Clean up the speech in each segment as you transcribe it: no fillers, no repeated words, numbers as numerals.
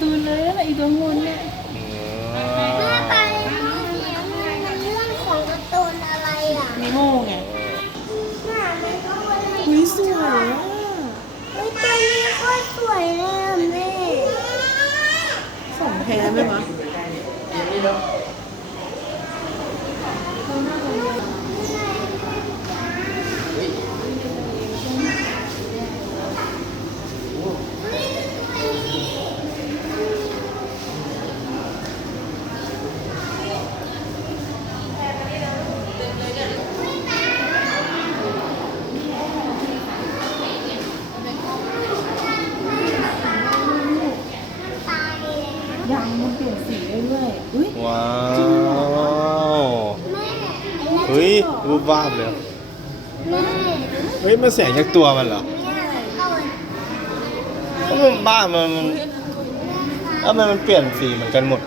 ตูนเลยนะอีตัวงูเนี่ยอ๋อ แม่ไปมันเรื่องของการ์ตูนอะไรอ่ะ นีโม่ไง หน้ามันก็ว่าอะไร อุ้ยสวยอ่ะ เฮ้ยตัวนี้โคตรสวยเลยอ่ะแม่ ของแท้ไหมวะยางมันเปลี่ยนสีได้ด้วยอุ้ย ว้าว แม่ เฮ้ยรูปวาดเลย แม่ เฮ้ยมันเสียงจากตัวมันเหรอ เนี่ยเข้าไป เพราะมันบ้ามันทำไมมันเปลี่ยนสีเหมือนกันหมด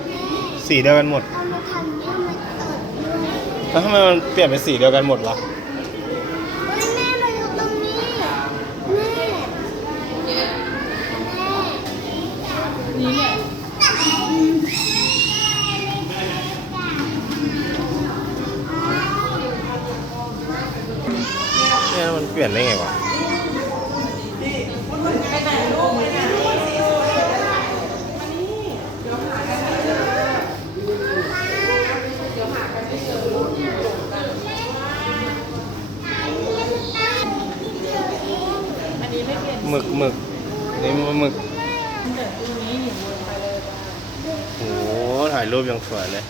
สีเดียวกันหมด เอามาทำให้มันเกิดด้วย แล้วทำไมมันเปลี่ยนเป็นสีเดียวกันหมดล่ะ เฮ้ยแม่มาดูตรงนี้แม่ นี่เนี่ย เนี่ยมันเปลี่ยนได้ไงวะหมึกนี่มันหมึก เดี๋ยวตัวนี้หนีวนไปเลยจ้ะ โอ้โหถ่ายรูปยังสวยเลย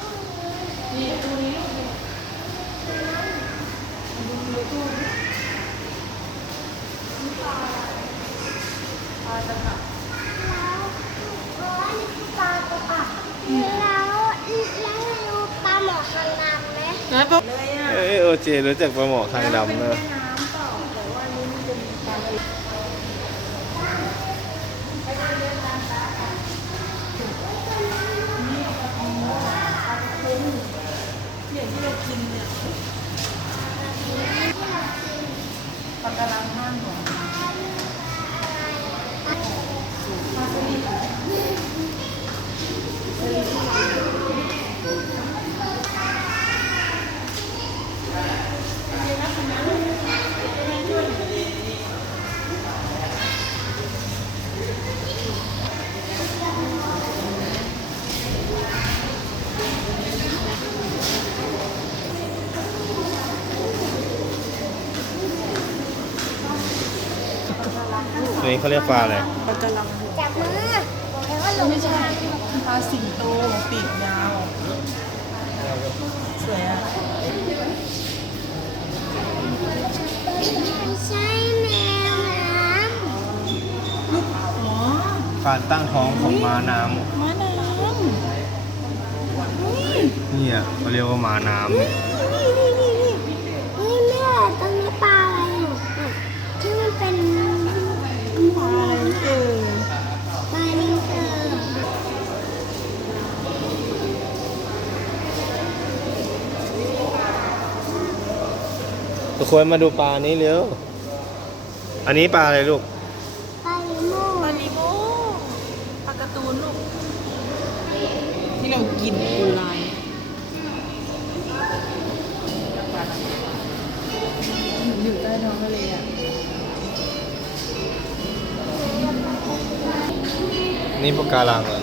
นี่ตัวนี้ปลาจะหัก ปลาตัวปลาแล้วดูปลาหมอคางดำไหม นะปะเลยอ่ะ เอ้ยโอเจรู้จักปลาหมอคางดำเนอะ น้ำเปล่าแต่ว่านี่มันจะมีปลาอะไรอย่างที่เรากินเนี่ยปลากระลังห้างหรอ ตัวนี้เขาเรียกปลาอะไร ปลากระลัง จับมือแล้วก็ลง ไม่ใช่ปลาสิงโตปีกยาว สวยอ่ะ ไม่ใช่แมวน้ อ๋อ การตั้งท้องของม้าน้ ม้าน้ำนี่ ำเนี่ยเขาเรียกว่าม้าน้ำ ำนี่แม่ตรงนี้ปลาอะไรอยู่ที่มันเป็น ปลาอะไรเอ่ย ปลาลิงเตอร์ ทุกคนมาดูปลานี้เร็ว อันนี้ปลาอะไรลูก ปลาลิโม่ ปลาลิโมปลาการ์ตูนลูก ที่เรากินปูลายอยู่ใต้ท้องทะเลอ่ะ นี่ปลาการังเหรอ